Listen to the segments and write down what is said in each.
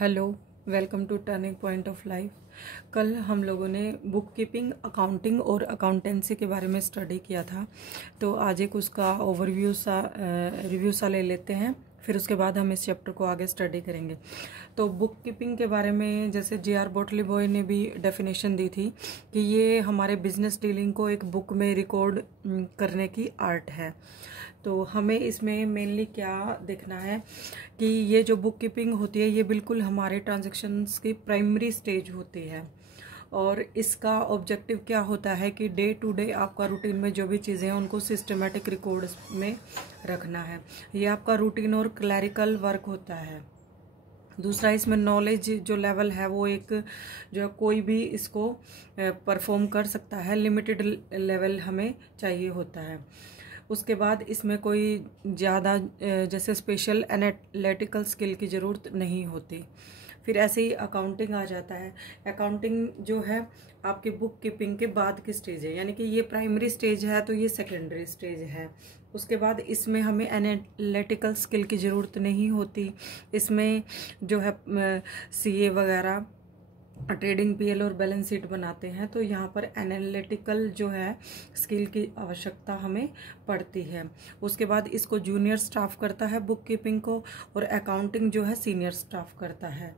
Hello, welcome to turning point of life. कल हम लोगों ने बुक कीपिंग, अकाउंटिंग और अकाउंटेंसी के बारे में स्टडी किया था। तो आज एक उसका ओवरव्यू सा रिव्यू सा ले लेते हैं, फिर उसके बाद हम इस चैप्टर को आगे स्टडी करेंगे। तो बुक कीपिंग के बारे में जैसे जे.आर. बॉटली बॉय ने भी डेफिनेशन दी थी कि ये हमारे बिजनेस डीलिंग को एक बुक में रिकॉर्ड करने की आर्ट है। तो हमें इसमें मेनली क्या देखना है कि ये जो बुक कीपिंग होती है ये बिल्कुल हमारे ट्रांजैक्शंस की प्राइमरी स्टेज होती है। और इसका ऑब्जेक्टिव क्या होता है कि डे टू डे आपका रूटीन में जो भी चीज़ें हैं उनको सिस्टमेटिक रिकॉर्ड में रखना है। ये आपका रूटीन और क्लैरिकल वर्क होता है। दूसरा, इसमें नॉलेज जो लेवल है वो एक जो कोई भी इसको परफॉर्म कर सकता है, लिमिटेड लेवल हमें चाहिए होता है। उसके बाद इसमें कोई ज़्यादा जैसे स्पेशल एनालिटिकल स्किल की ज़रूरत नहीं होती। फिर ऐसे ही अकाउंटिंग आ जाता है। अकाउंटिंग जो है आपकी बुक कीपिंग के बाद की स्टेज है, यानी कि ये प्राइमरी स्टेज है तो ये सेकेंडरी स्टेज है। उसके बाद इसमें हमें एनालिटिकल स्किल की ज़रूरत नहीं होती। इसमें जो है सीए वगैरह ट्रेडिंग पीएल और बैलेंस शीट बनाते हैं, तो यहाँ पर एनालिटिकल जो है स्किल की आवश्यकता हमें पड़ती है। उसके बाद इसको जूनियर स्टाफ करता है बुक कीपिंग को, और अकाउंटिंग जो है सीनियर स्टाफ करता है।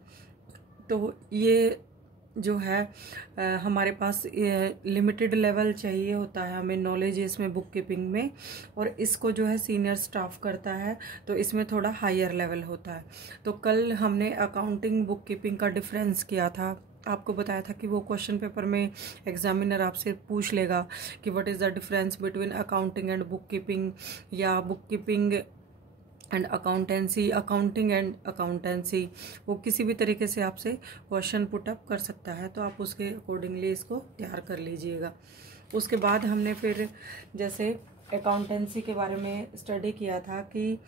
तो ये जो है हमारे पास लिमिटेड लेवल चाहिए होता है हमें नॉलेज इसमें बुक कीपिंग में, और इसको जो है सीनियर स्टाफ करता है तो इसमें थोड़ा हायर लेवल होता है। तो कल हमने अकाउंटिंग बुक कीपिंग का डिफरेंस किया था, आपको बताया था कि वो क्वेश्चन पेपर में एग्जामिनर आपसे पूछ लेगा कि what is the difference between accounting and bookkeeping, या bookkeeping and accountancy, accounting and accountancy. वो किसी भी तरीके से आपसे क्वेश्चन पुट अप कर सकता है, तो आप उसके अकॉर्डिंगली इसको तैयार कर लीजिएगा। उसके बाद हमने फिर जैसे अकाउंटेंसी के बारे में स्टडी किया था कि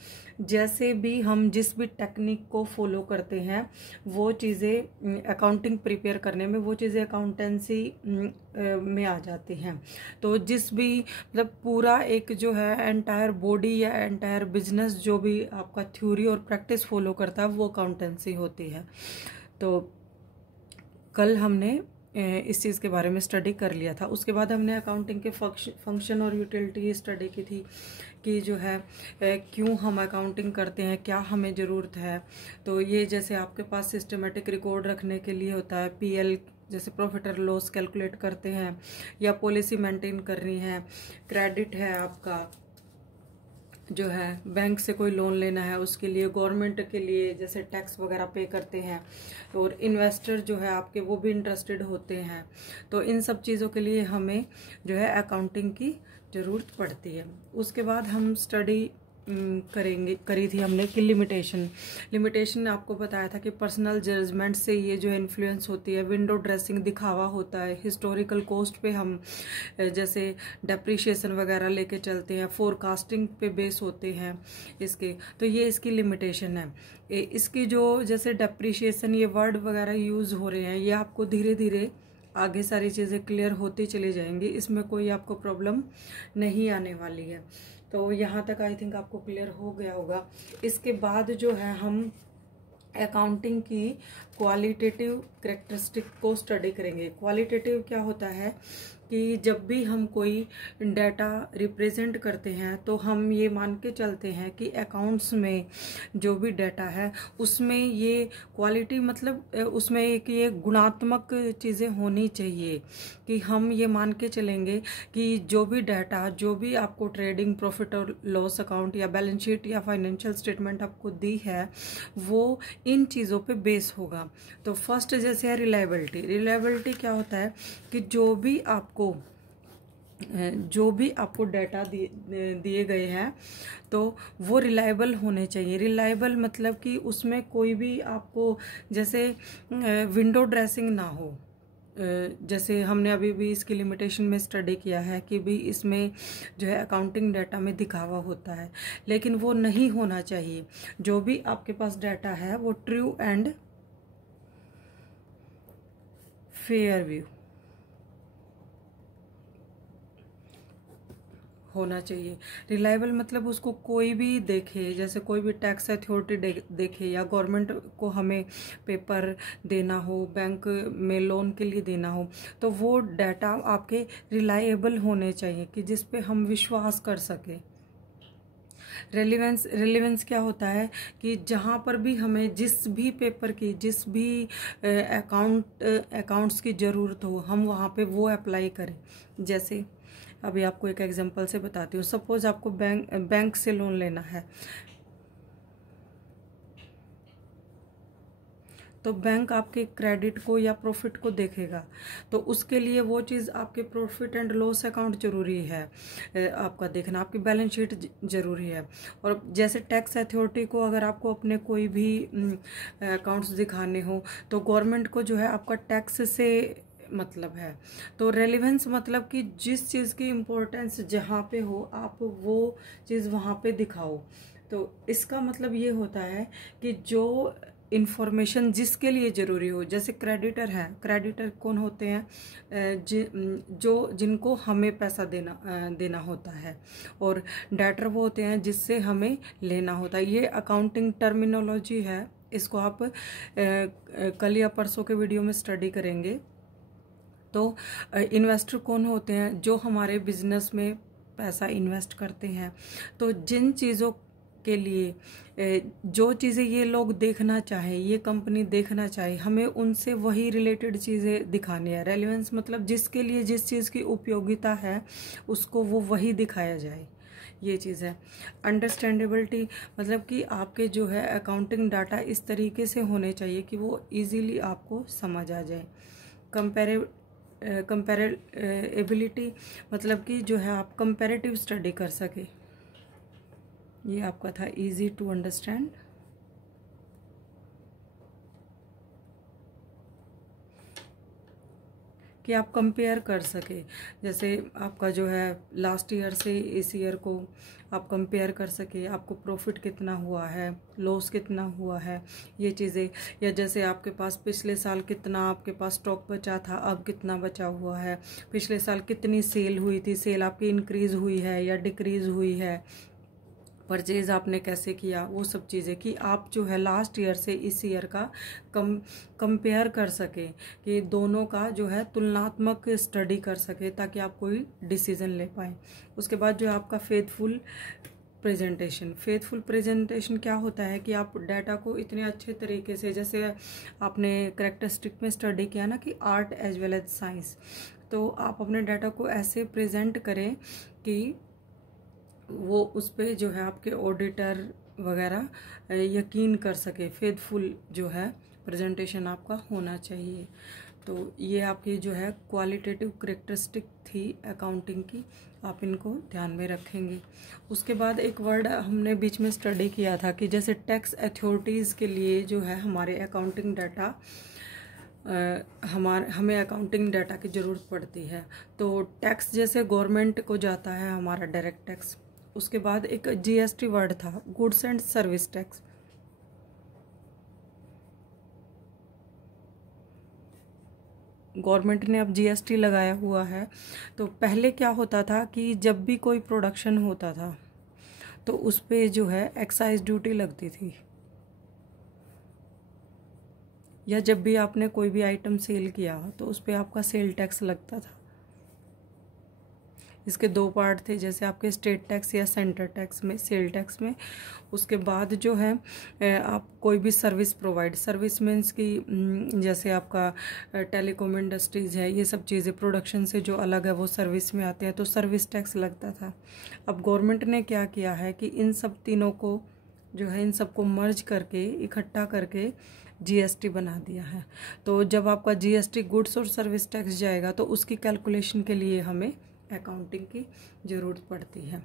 जैसे भी हम जिस भी टेक्निक को फॉलो करते हैं वो चीज़ें अकाउंटिंग प्रिपेयर करने में वो चीज़ें अकाउंटेंसी में आ जाती हैं। तो जिस भी मतलब पूरा एक जो है एंटायर बॉडी या एंटायर बिजनेस जो भी आपका थ्योरी और प्रैक्टिस फॉलो करता है वो अकाउंटेंसी होती है। तो कल हमने इस चीज़ के बारे में स्टडी कर लिया था। उसके बाद हमने अकाउंटिंग के फंक्शन और यूटिलिटी स्टडी की थी कि जो है क्यों हम अकाउंटिंग करते हैं, क्या हमें ज़रूरत है। तो ये जैसे आपके पास सिस्टमेटिक रिकॉर्ड रखने के लिए होता है, पीएल जैसे प्रॉफिट और लॉस कैलकुलेट करते हैं, या पॉलिसी मेंटेन करनी है, क्रेडिट है आपका जो है बैंक से कोई लोन लेना है उसके लिए, गवर्नमेंट के लिए जैसे टैक्स वगैरह पे करते हैं, और इन्वेस्टर जो है आपके वो भी इंटरेस्टेड होते हैं। तो इन सब चीज़ों के लिए हमें जो है अकाउंटिंग की ज़रूरत पड़ती है। उसके बाद हम स्टडी करी थी हमने कि लिमिटेशन आपको बताया था कि पर्सनल जजमेंट से ये जो है इन्फ्लुएंस होती है। विंडो ड्रेसिंग दिखावा होता है, हिस्टोरिकल कॉस्ट पे हम जैसे डेप्रिशिएशन वगैरह लेके चलते हैं, फोरकास्टिंग पे बेस होते हैं इसके। तो ये इसकी लिमिटेशन है। इसकी जो जैसे डेप्रिशिएशन ये वर्ड वगैरह यूज़ हो रहे हैं, ये आपको धीरे धीरे आगे सारी चीज़ें क्लियर होती चली जाएंगी, इसमें कोई आपको प्रॉब्लम नहीं आने वाली है। तो यहाँ तक आई थिंक आपको क्लियर हो गया होगा। इसके बाद जो है हम अकाउंटिंग की क्वालिटेटिव कैरेक्टरिस्टिक को स्टडी करेंगे। क्वालिटेटिव क्या होता है कि जब भी हम कोई डाटा रिप्रेजेंट करते हैं तो हम ये मान के चलते हैं कि अकाउंट्स में जो भी डाटा है उसमें ये क्वालिटी मतलब उसमें एक ये गुणात्मक चीज़ें होनी चाहिए, कि हम ये मान के चलेंगे कि जो भी डाटा, जो भी आपको ट्रेडिंग प्रॉफिट और लॉस अकाउंट या बैलेंस शीट या फाइनेंशियल स्टेटमेंट आपको दी है वो इन चीज़ों पे बेस होगा। तो फर्स्ट जैसे है रिलायबिलिटी क्या होता है कि जो भी आपको डाटा दिए गए हैं तो वो रिलायबल होने चाहिए। रिलायबल मतलब कि उसमें कोई भी आपको जैसे विंडो ड्रेसिंग ना हो। जैसे हमने अभी भी इसकी लिमिटेशन में स्टडी किया है कि भी इसमें जो है अकाउंटिंग डाटा में दिखावा होता है, लेकिन वो नहीं होना चाहिए। जो भी आपके पास डाटा है वो ट्रू एंड फेयर व्यू होना चाहिए। रिलायबल मतलब उसको कोई भी देखे, जैसे कोई भी टैक्स अथॉरिटी देखे या गवर्नमेंट को हमें पेपर देना हो, बैंक में लोन के लिए देना हो, तो वो डाटा आपके रिलायबल होने चाहिए कि जिस पे हम विश्वास कर सके। रेलिवेंस क्या होता है कि जहाँ पर भी हमें जिस भी पेपर की, जिस भी अकाउंट्स की ज़रूरत हो, हम वहाँ पे वो अप्लाई करें। जैसे अभी आपको एक एग्जांपल से बताती हूँ। सपोज आपको बैंक से लोन लेना है, तो बैंक आपके क्रेडिट को या प्रॉफिट को देखेगा, तो उसके लिए वो चीज़ आपके प्रॉफिट एंड लॉस अकाउंट जरूरी है आपका देखना, आपकी बैलेंस शीट जरूरी है। और जैसे टैक्स अथॉरिटी को अगर आपको अपने कोई भी अकाउंट्स दिखाने हो, तो गवर्नमेंट को जो है आपका टैक्स से मतलब है। तो रेलिवेंस मतलब कि जिस चीज़ की इम्पोर्टेंस जहाँ पे हो, आप वो चीज़ वहाँ पे दिखाओ। तो इसका मतलब ये होता है कि जो इंफॉर्मेशन जिसके लिए ज़रूरी हो, जैसे क्रेडिटर है, क्रेडिटर कौन होते हैं, जो जिनको हमें पैसा देना होता है, और डेटर वो होते हैं जिससे हमें लेना होता है। ये अकाउंटिंग टर्मिनोलॉजी है, इसको आप कल या परसों के वीडियो में स्टडी करेंगे। तो इन्वेस्टर कौन होते हैं, जो हमारे बिजनेस में पैसा इन्वेस्ट करते हैं। तो जिन चीज़ों के लिए जो चीज़ें ये लोग देखना चाहे, ये कंपनी देखना चाहे, हमें उनसे वही रिलेटेड चीज़ें दिखानी है। रेलेवेंस मतलब जिसके लिए जिस चीज़ की उपयोगिता है उसको वो वही दिखाया जाए, ये चीज़ है। अंडरस्टैंडेबिलिटी मतलब कि आपके जो है अकाउंटिंग डाटा इस तरीके से होने चाहिए कि वो इजीली आपको समझ आ जाए। कंपेरेबिलिटी मतलब कि जो है आप कंपेरेटिव स्टडी कर सके। ये आपका था इजी टू अंडरस्टैंड। कि आप कंपेयर कर सके, जैसे आपका जो है लास्ट ईयर से इस ईयर को आप कंपेयर कर सके, आपको प्रॉफिट कितना हुआ है, लॉस कितना हुआ है, ये चीज़ें। या जैसे आपके पास पिछले साल कितना आपके पास स्टॉक बचा था, अब कितना बचा हुआ है, पिछले साल कितनी सेल हुई थी, सेल आपकी इंक्रीज हुई है या डिक्रीज हुई है, परचेज आपने कैसे किया, वो सब चीज़ें कि आप जो है लास्ट ईयर से इस ईयर का कंपेयर कर सके, कि दोनों का जो है तुलनात्मक स्टडी कर सके, ताकि आप कोई डिसीजन ले पाए। उसके बाद जो है आपका फेथफुल प्रेजेंटेशन क्या होता है कि आप डाटा को इतने अच्छे तरीके से, जैसे आपने कैरेक्टरिस्टिक में स्टडी किया ना कि art as well as science, तो आप अपने डाटा को ऐसे प्रेजेंट करें कि वो उस पर जो है आपके ऑडिटर वगैरह यकीन कर सके। फेथफुल जो है प्रेजेंटेशन आपका होना चाहिए। तो ये आपकी जो है क्वालिटेटिव करेक्टरिस्टिक थी अकाउंटिंग की, आप इनको ध्यान में रखेंगे। उसके बाद एक वर्ड हमने बीच में स्टडी किया था कि जैसे टैक्स अथॉरिटीज़ के लिए जो है हमारे अकाउंटिंग डाटा हमें अकाउंटिंग डाटा की ज़रूरत पड़ती है। तो टैक्स जैसे गवर्नमेंट को जाता है हमारा डायरेक्ट टैक्स। उसके बाद एक जीएसटी वर्ड था, goods and service tax. Government ने अब जीएसटी लगाया हुआ है। तो पहले क्या होता था कि जब भी कोई प्रोडक्शन होता था तो उस पे जो है एक्साइज ड्यूटी लगती थी, या जब भी आपने कोई भी आइटम सेल किया तो उस पर आपका सेल टैक्स लगता था। इसके दो पार्ट थे, जैसे आपके स्टेट टैक्स या सेंटर टैक्स में, सेल टैक्स में। उसके बाद जो है आप कोई भी सर्विस प्रोवाइड, सर्विस मीन्स की जैसे आपका टेलीकॉम इंडस्ट्रीज है, ये सब चीज़ें प्रोडक्शन से जो अलग है वो सर्विस में आते हैं, तो सर्विस टैक्स लगता था। अब गवर्नमेंट ने क्या किया है कि इन सब तीनों को जो है इन सबको मर्ज करके इकट्ठा करके जीएसटी बना दिया है। तो जब आपका जीएसटी गुड्स और सर्विस टैक्स जाएगा तो उसकी कैलकुलेशन के लिए हमें अकाउंटिंग की ज़रूरत पड़ती है।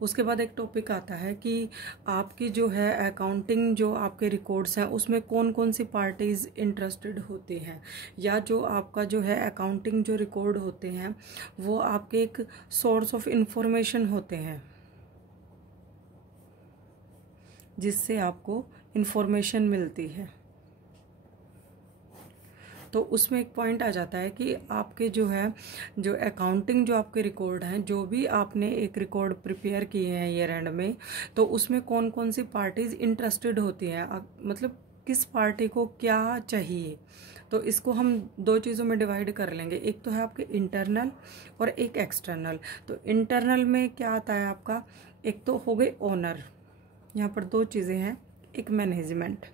उसके बाद एक टॉपिक आता है कि आपकी जो है अकाउंटिंग जो आपके रिकॉर्ड्स हैं उसमें कौन कौन सी पार्टीज़ इंटरेस्टेड होती हैं, या जो आपका जो है अकाउंटिंग जो रिकॉर्ड होते हैं वो आपके एक सोर्स ऑफ इंफॉर्मेशन होते हैं, जिससे आपको इंफॉर्मेशन मिलती है। तो उसमें एक पॉइंट आ जाता है कि आपके जो है जो अकाउंटिंग जो आपके रिकॉर्ड हैं, जो भी आपने एक रिकॉर्ड प्रिपेयर किए हैं ईयर एंड में, तो उसमें कौन कौन सी पार्टीज इंटरेस्टेड होती हैं, मतलब किस पार्टी को क्या चाहिए। तो इसको हम दो चीज़ों में डिवाइड कर लेंगे, एक तो है आपके इंटरनल और एक एक्सटर्नल। तो इंटरनल में क्या आता है आपका, एक तो हो गए ओनर, यहाँ पर दो चीज़ें हैं, एक मैनेजमेंट।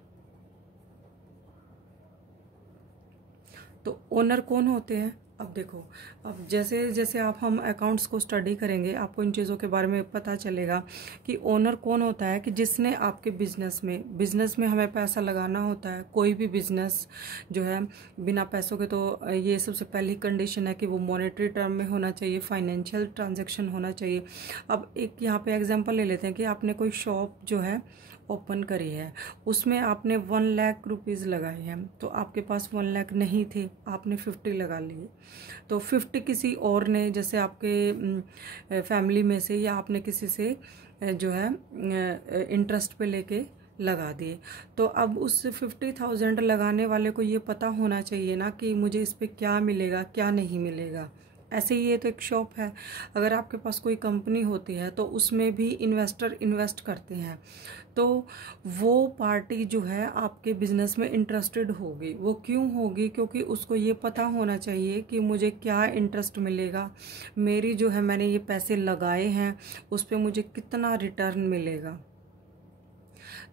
तो ओनर कौन होते हैं, अब देखो, अब जैसे जैसे आप हम अकाउंट्स को स्टडी करेंगे आपको इन चीज़ों के बारे में पता चलेगा कि ओनर कौन होता है, कि जिसने आपके बिजनेस में हमें पैसा लगाना होता है। कोई भी बिजनेस जो है बिना पैसों के, तो ये सबसे पहली कंडीशन है कि वो मॉनेटरी टर्म में होना चाहिए, फाइनेंशियल ट्रांजेक्शन होना चाहिए। अब एक यहाँ पे एग्जांपल ले लेते हैं कि आपने कोई शॉप जो है ओपन करी है, उसमें आपने 1 लाख रुपीज़ लगाए हैं, तो आपके पास 1 लाख नहीं थे, आपने 50 लगा लिए। तो 50 किसी और ने, जैसे आपके फैमिली में से या आपने किसी से जो है इंटरेस्ट पे लेके लगा दिए। तो अब उस 50,000 लगाने वाले को ये पता होना चाहिए ना कि मुझे इस पे क्या मिलेगा क्या नहीं मिलेगा। ऐसे ही ये तो एक शॉप है। अगर आपके पास कोई कंपनी होती है तो उसमें भी इन्वेस्टर इन्वेस्ट करते हैं, तो वो पार्टी जो है आपके बिजनेस में इंटरेस्टेड होगी। वो क्यों होगी, क्योंकि उसको ये पता होना चाहिए कि मुझे क्या इंटरेस्ट मिलेगा, मेरी जो है मैंने ये पैसे लगाए हैं उस पर मुझे कितना रिटर्न मिलेगा।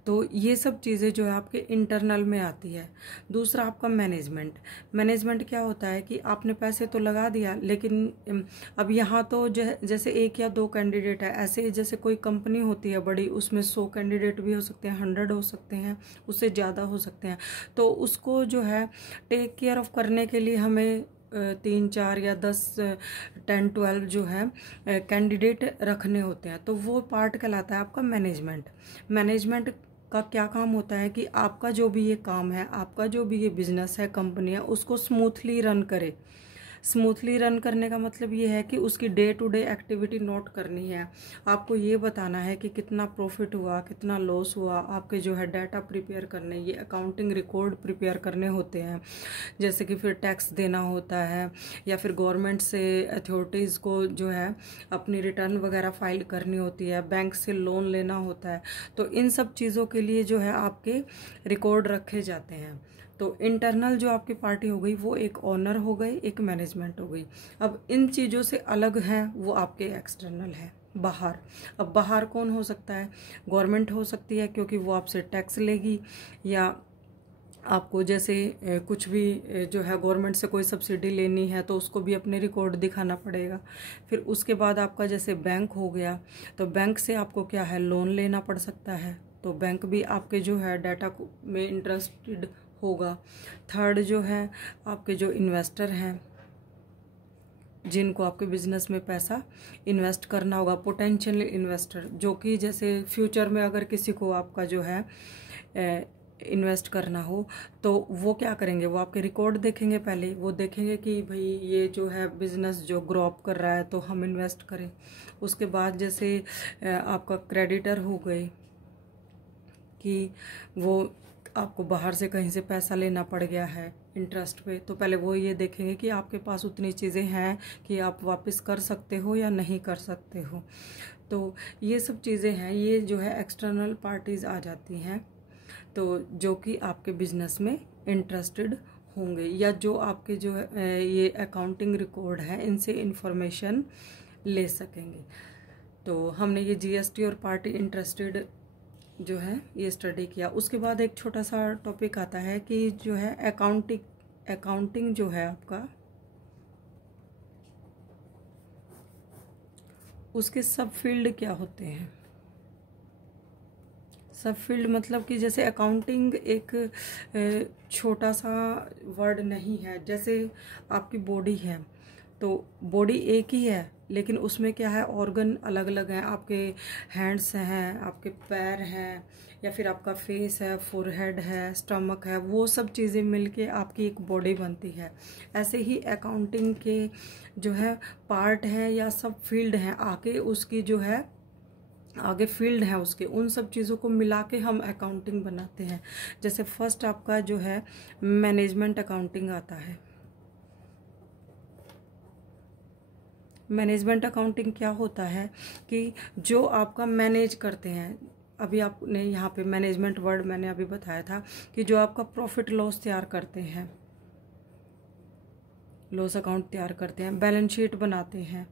तो ये सब चीज़ें जो है आपके इंटरनल में आती है। दूसरा आपका मैनेजमेंट क्या होता है कि आपने पैसे तो लगा दिया, लेकिन अब यहाँ तो जैसे 1 या 2 कैंडिडेट है, ऐसे जैसे कोई कंपनी होती है बड़ी, उसमें 100 कैंडिडेट भी हो सकते हैं, 100 हो सकते हैं, उससे ज़्यादा हो सकते हैं। तो उसको जो है टेक केयर ऑफ करने के लिए हमें 3, 4 या 10, 10, 12 जो है कैंडिडेट रखने होते हैं। तो वो पार्ट कहलाता है आपका मैनेजमेंट का क्या काम होता है कि आपका जो भी ये काम है, आपका जो भी ये बिजनेस है, कंपनी है, उसको स्मूथली रन करे। स्मूथली रन करने का मतलब ये है कि उसकी day to day activity note करनी है। आपको ये बताना है कि कितना प्रॉफिट हुआ, कितना लॉस हुआ। आपके जो है डाटा प्रिपेयर करने, ये अकाउंटिंग रिकॉर्ड प्रिपेयर करने होते हैं। जैसे कि फिर टैक्स देना होता है, या फिर गवर्नमेंट से अथॉरिटीज़ को जो है अपनी रिटर्न वगैरह फाइल करनी होती है, बैंक से लोन लेना होता है। तो इन सब चीज़ों के लिए जो है आपके रिकॉर्ड रखे जाते हैं। तो इंटरनल जो आपकी पार्टी हो गई वो एक ओनर हो गई, एक मैनेजमेंट हो गई। अब इन चीज़ों से अलग हैं वो आपके एक्सटर्नल है, बाहर। अब बाहर कौन हो सकता है, गवर्नमेंट हो सकती है, क्योंकि वो आपसे टैक्स लेगी, या आपको जैसे कुछ भी जो है गवर्नमेंट से कोई सब्सिडी लेनी है तो उसको भी अपने रिकॉर्ड दिखाना पड़ेगा। फिर उसके बाद आपका जैसे बैंक हो गया, तो बैंक से आपको क्या है, लोन लेना पड़ सकता है, तो बैंक भी आपके जो है डाटा में इंटरेस्टेड होगा। थर्ड जो है आपके जो इन्वेस्टर हैं, जिनको आपके बिजनेस में पैसा इन्वेस्ट करना होगा, पोटेंशियल इन्वेस्टर, जो कि जैसे फ्यूचर में अगर किसी को आपका जो है इन्वेस्ट करना हो तो वो क्या करेंगे, वो आपके रिकॉर्ड देखेंगे। पहले वो देखेंगे कि भाई ये जो है बिजनेस जो ग्रो अप कर रहा है तो हम इन्वेस्ट करें। उसके बाद जैसे आपका क्रेडिटर हो गए, कि वो आपको बाहर से कहीं से पैसा लेना पड़ गया है इंटरेस्ट पे, तो पहले वो ये देखेंगे कि आपके पास उतनी चीज़ें हैं कि आप वापस कर सकते हो या नहीं कर सकते हो। तो ये सब चीज़ें हैं, ये जो है एक्सटर्नल पार्टीज़ आ जाती हैं, तो जो कि आपके बिजनेस में इंटरेस्टेड होंगे, या जो आपके जो ये अकाउंटिंग रिकॉर्ड है इनसे इंफॉर्मेशन ले सकेंगे। तो हमने ये जीएसटी और पार्टी इंटरेस्टेड जो है ये स्टडी किया। उसके बाद एक छोटा सा टॉपिक आता है कि जो है अकाउंटिंग जो है आपका, उसके सब फील्ड क्या होते हैं। सब फील्ड मतलब कि जैसे अकाउंटिंग एक छोटा सा वर्ड नहीं है। जैसे आपकी बॉडी है, तो बॉडी एक ही है, लेकिन उसमें क्या है, ऑर्गन अलग अलग हैं। आपके हैंड्स हैं, आपके पैर हैं, या फिर आपका फेस है, फोरहेड है, स्टमक है, वो सब चीज़ें मिलके आपकी एक बॉडी बनती है। ऐसे ही अकाउंटिंग के जो है पार्ट है या सब फील्ड हैं, आके उसकी जो है आगे फील्ड है उसके, उन सब चीज़ों को मिला के हम अकाउंटिंग बनाते हैं। जैसे फर्स्ट आपका जो है मैनेजमेंट अकाउंटिंग आता है। मैनेजमेंट अकाउंटिंग क्या होता है कि जो आपका मैनेज करते हैं, अभी आपने यहाँ पे मैनेजमेंट वर्ड मैंने अभी बताया था कि जो आपका प्रॉफिट लॉस तैयार करते हैं, लॉस अकाउंट तैयार करते हैं, बैलेंस शीट बनाते हैं,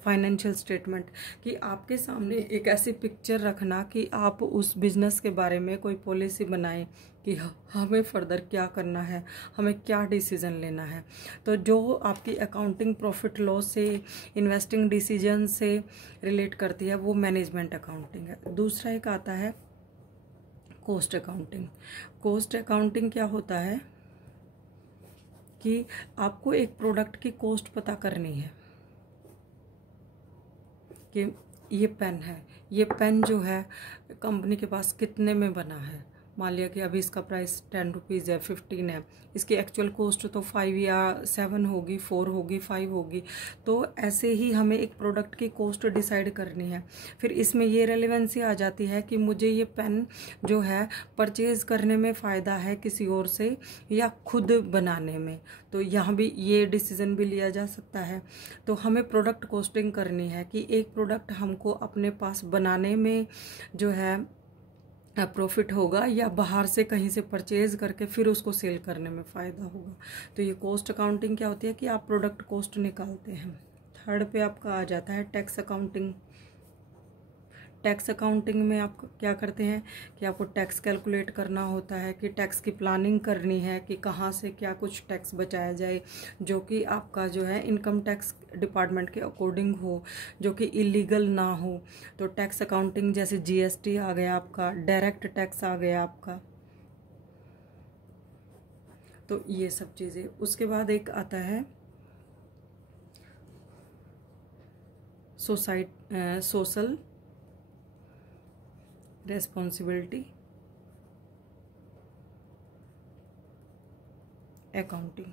फाइनेंशियल स्टेटमेंट, कि आपके सामने एक ऐसी पिक्चर रखना कि आप उस बिजनेस के बारे में कोई पॉलिसी बनाएं कि हमें फर्दर क्या करना है, हमें क्या डिसीजन लेना है। तो जो आपकी अकाउंटिंग प्रॉफिट लॉस से, इन्वेस्टिंग डिसीजन से रिलेट करती है, वो मैनेजमेंट अकाउंटिंग है। दूसरा एक आता है कॉस्ट अकाउंटिंग। कॉस्ट अकाउंटिंग क्या होता है कि आपको एक प्रोडक्ट की कॉस्ट पता करनी है कि ये पेन है, ये पेन जो है कंपनी के पास कितने में बना है। मान लिया कि अभी इसका प्राइस 10 रुपीज़ है, 15 है, इसकी एक्चुअल कॉस्ट तो 5 या 7 होगी, 4 होगी, 5 होगी। तो ऐसे ही हमें एक प्रोडक्ट की कॉस्ट डिसाइड करनी है। फिर इसमें ये रेलेवेंसी आ जाती है कि मुझे ये पेन जो है परचेज करने में फ़ायदा है किसी और से या खुद बनाने में, तो यहाँ भी ये डिसीजन भी लिया जा सकता है। तो हमें प्रोडक्ट कॉस्टिंग करनी है कि एक प्रोडक्ट हमको अपने पास बनाने में जो है प्रॉफिट होगा या बाहर से कहीं से परचेज करके फिर उसको सेल करने में फ़ायदा होगा। तो ये कॉस्ट अकाउंटिंग क्या होती है कि आप प्रोडक्ट कॉस्ट निकालते हैं। थर्ड पे आपका आ जाता है टैक्स अकाउंटिंग। टैक्स अकाउंटिंग में आप क्या करते हैं कि आपको टैक्स कैलकुलेट करना होता है, कि टैक्स की प्लानिंग करनी है कि कहाँ से क्या कुछ टैक्स बचाया जाए जो कि आपका जो है इनकम टैक्स डिपार्टमेंट के अकॉर्डिंग हो, जो कि इलीगल ना हो। तो टैक्स अकाउंटिंग जैसे जीएसटी आ गया आपका, डायरेक्ट टैक्स आ गया आपका, तो ये सब चीज़ें। उसके बाद एक आता है सोशल रेस्पॉन्सिबिलिटी अकाउंटिंग।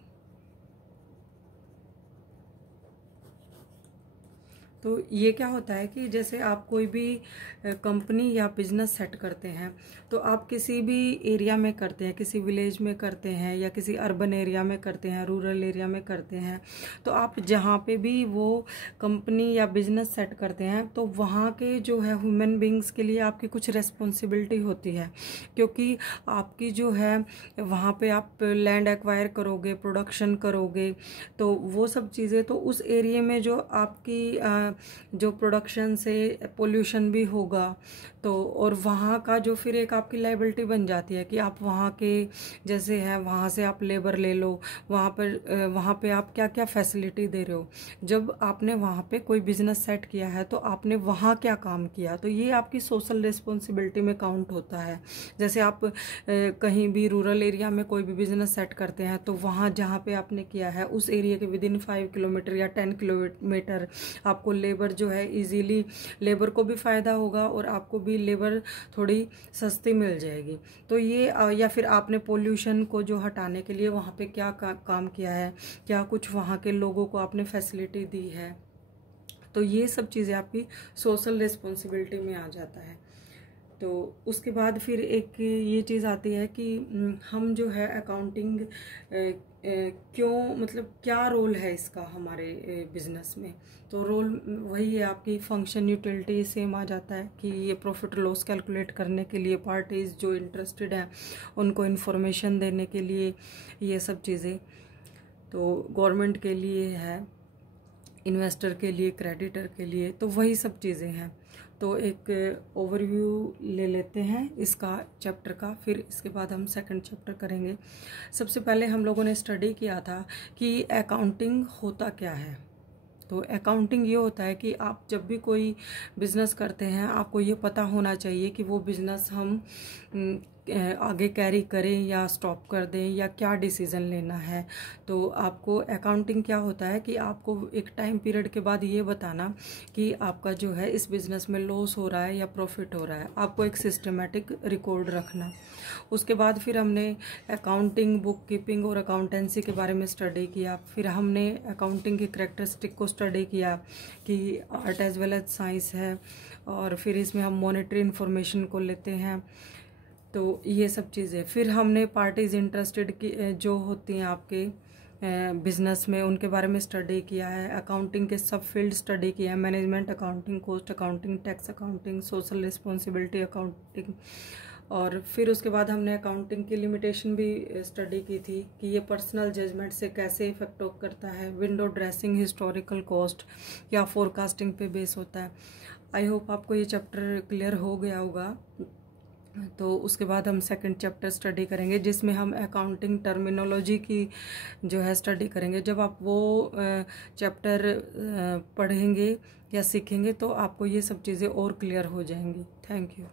तो ये क्या होता है कि जैसे आप कोई भी कंपनी या बिजनेस सेट करते हैं, तो आप किसी भी एरिया में करते हैं, किसी विलेज में करते हैं या किसी अर्बन एरिया में करते हैं, रूरल एरिया में करते हैं, तो आप जहाँ पे भी वो कंपनी या बिजनेस सेट करते हैं, तो वहाँ के जो है ह्यूमन बींग्स के लिए आपकी कुछ रेस्पॉन्सिबिलिटी होती है, क्योंकि आपकी जो है वहाँ पे आप लैंड एक्वायर करोगे, प्रोडक्शन करोगे, तो वो सब चीज़ें, तो उस एरिया में जो आपकी जो प्रोडक्शन से पोल्यूशन भी होगा, तो और वहाँ का जो फिर एक आपकी लाइबिलिटी बन जाती है कि आप वहाँ के जैसे है, वहाँ से आप लेबर ले लो, वहाँ पे आप क्या क्या फैसिलिटी दे रहे हो। जब आपने वहाँ पे कोई बिजनेस सेट किया है तो आपने वहाँ क्या काम किया, तो ये आपकी सोशल रिस्पॉन्सिबिलिटी में काउंट होता है। जैसे आप कहीं भी रूरल एरिया में कोई भी बिजनेस सेट करते हैं, तो वहाँ जहाँ पे आपने किया है उस एरिया के विदिन 5 किलोमीटर या 10 किलोमीटर आपको लेबर जो है इजीली, लेबर को भी फ़ायदा होगा और आपको भी लेबर थोड़ी सस्ती मिल जाएगी। तो ये या फिर आपने पोल्यूशन को जो हटाने के लिए वहाँ पे क्या काम किया है, क्या कुछ वहाँ के लोगों को आपने फैसिलिटी दी है, तो ये सब चीज़ें आपकी सोशल रिस्पॉन्सिबिलिटी में आ जाता है। तो उसके बाद फिर एक ये चीज़ आती है कि हम जो है अकाउंटिंग क्यों, मतलब क्या रोल है इसका हमारे बिजनेस में। तो रोल वही है आपकी फंक्शन, यूटिलिटी सेम आ जाता है कि ये प्रॉफिट लॉस कैलकुलेट करने के लिए पार्टीज जो इंटरेस्टेड हैं उनको इन्फॉर्मेशन देने के लिए, ये सब चीज़ें। तो गवर्नमेंट के लिए है, इन्वेस्टर के लिए, क्रेडिटर के लिए, तो वही सब चीज़ें हैं। तो एक ओवरव्यू ले लेते हैं इसका चैप्टर का, फिर इसके बाद हम सेकंड चैप्टर करेंगे। सबसे पहले हम लोगों ने स्टडी किया था कि अकाउंटिंग होता क्या है। तो अकाउंटिंग ये होता है कि आप जब भी कोई बिज़नेस करते हैं, आपको ये पता होना चाहिए कि वो बिज़नेस हम आगे कैरी करें या स्टॉप कर दें या क्या डिसीज़न लेना है। तो आपको अकाउंटिंग क्या होता है कि आपको एक टाइम पीरियड के बाद ये बताना कि आपका जो है इस बिज़नेस में लॉस हो रहा है या प्रॉफिट हो रहा है, आपको एक सिस्टमेटिक रिकॉर्ड रखना। उसके बाद फिर हमने अकाउंटिंग, बुक कीपिंग और अकाउंटेंसी के बारे में स्टडी किया। फिर हमने अकाउंटिंग की करैक्टरिस्टिक को स्टडी किया कि art as well as science है, और फिर इसमें हम मॉनेटरी इन्फॉर्मेशन को लेते हैं। तो ये सब चीज़ें फिर हमने पार्टीज इंटरेस्टेड की जो होती हैं आपके बिजनेस में, उनके बारे में स्टडी किया है। अकाउंटिंग के सब फील्ड स्टडी किया है, management accounting, cost accounting, tax accounting, social responsibility accounting. और फिर उसके बाद हमने अकाउंटिंग की लिमिटेशन भी स्टडी की थी कि ये पर्सनल जजमेंट से कैसे इफेक्ट करता है, विंडो ड्रेसिंग, हिस्टोरिकल कॉस्ट या फोरकास्टिंग पे बेस होता है। आई होप आपको ये चैप्टर क्लियर हो गया होगा। तो उसके बाद हम सेकंड चैप्टर स्टडी करेंगे जिसमें हम अकाउंटिंग टर्मिनोलॉजी की जो है स्टडी करेंगे। जब आप वो चैप्टर पढ़ेंगे या सीखेंगे तो आपको ये सब चीज़ें और क्लियर हो जाएंगी। Thank you.